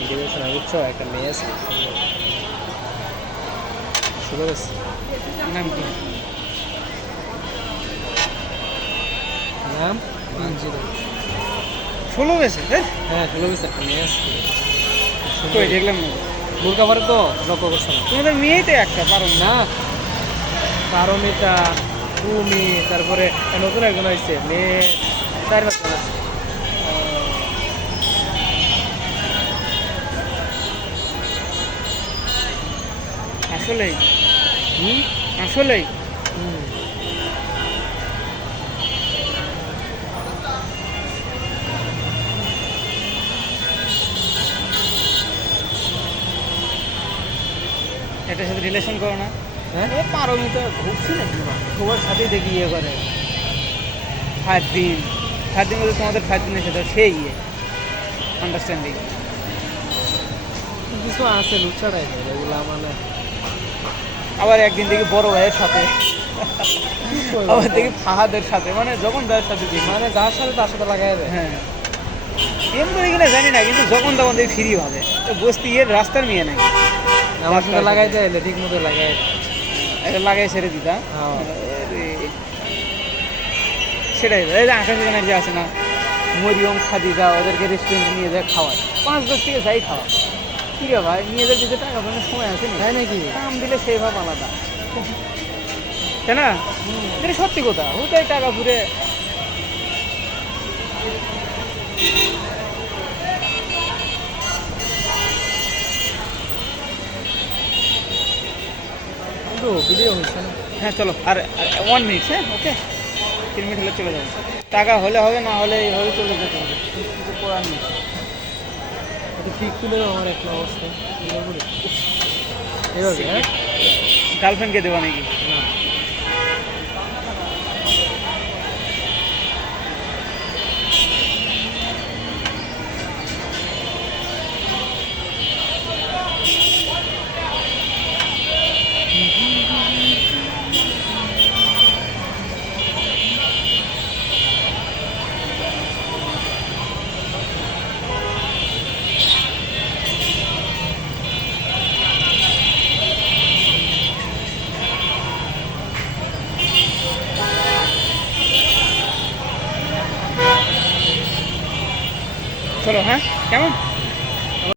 Integration বুঝছো, একটা মেয়ে আছে শুরু হয়েছে। নাম কি? নাম মানজিদা। 16 বেছে? হ্যাঁ শুরু হয়েছে, একটা মেয়ে আছে। কই দেখলাম না। বোরকা পরে তো লক্ষ্য করছো না? তোমাদের মেয়েই তো একটা, পারো না? না, কারণ এটা তুমি, তারপরে নতুন একজন আসছে মেয়ে, 4-5 জন আছে। আসলেই হুম আসলেই হুম। এটার সাথে রিলেশন করো না? হ্যাঁ ও পারো নি তো, ঘুরছি না কি তোমার সাথেই দেখি ইয়ে করে 5 দিন, 5 দিন মধ্যে তোমাদের 5 দিনের সাথে সেই ইয়ে আন্ডারস্ট্যান্ডিং। কিছু আছে লুচ্ছা টাইপের, এগুলা মানে আবার একদিন দেখি বড় ভাইয়ের সাথে, আবার দেখি ফাহাদের সাথে, মানে যখন ভাইয়ের সাথে দেখি। মানে যার সাথে তার সাথে লাগাই দেয়। হ্যাঁ, প্রেম করে কিনা জানি না, কিন্তু যখন তখন দেখি ফ্রি ভাবে তো বস্তি এর রাস্তার মেয়ে নাকি আমার সাথে লাগাই দেয়, ঠিক মতো লাগাই দেয়। এটা লাগাই ছেড়ে দিতা। হ্যাঁ। আরে, সেটাই তো। এই যে আকাশ এখানে যে আছে না, মরিয়ম খাদিজা, ওদেরকে রেস্টুরেন্টে নিয়ে যায় খাওয়ায়, 5-10 থেকে যাই খাওয়া। কি রে ভাই, নিজেদের দিতে টাকা পয়সার সময় আছে না, তাই নাকি? কাম দিলে সেই ভাব আলাদা, তাই না? এটা সত্যি কথা, ওটাই টাকা ঘুরে। কিন্তু ভিডিও হচ্ছে না। হ্যাঁ চলো, আর 1 মিনিট, হ্যাঁ ওকে, 3 মিনিট হলে চলে যাবো। টাকা হলে হবে, না হলে এইভাবে চলে যেতে হবে, কিছু করার নেই। এটা পিক তুলে দাও আমার একটা অবস্থা। এভাবে এভাবে, হ্যাঁ গার্লফ্রেন্ডকে দেওয়া নাকি? না। চলো, হ্যাঁ কেমন?